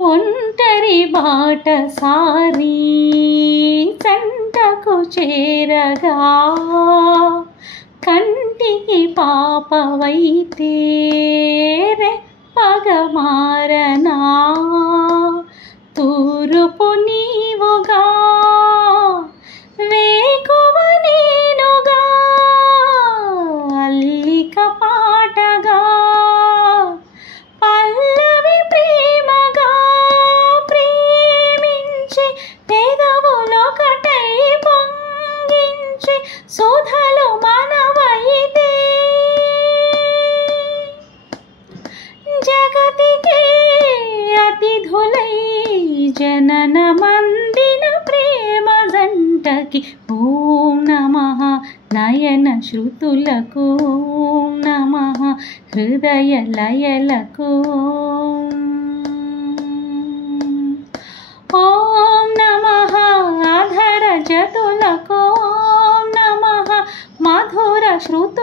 ఒంటరి బాట సారి సంటకు చేరగా కంటికి పాపవైతే రెప్పగమారనా తూరుపు నీవుగా వేకువ నేనుగా అల్లిక పాటగా పల్లవి ప్రేమగా ప్రేమించి పెదవులొకటై పొంగించి సుధలు మనవైతే జగతికే అతిథులై జనన మందిన ప్రేమ జంటకి ఓం నమః నయన శృతులకు ఓం నమః హృదయ లయలకు ఓం నమః అధర జతులకు ఓం నమః మధుర శృతు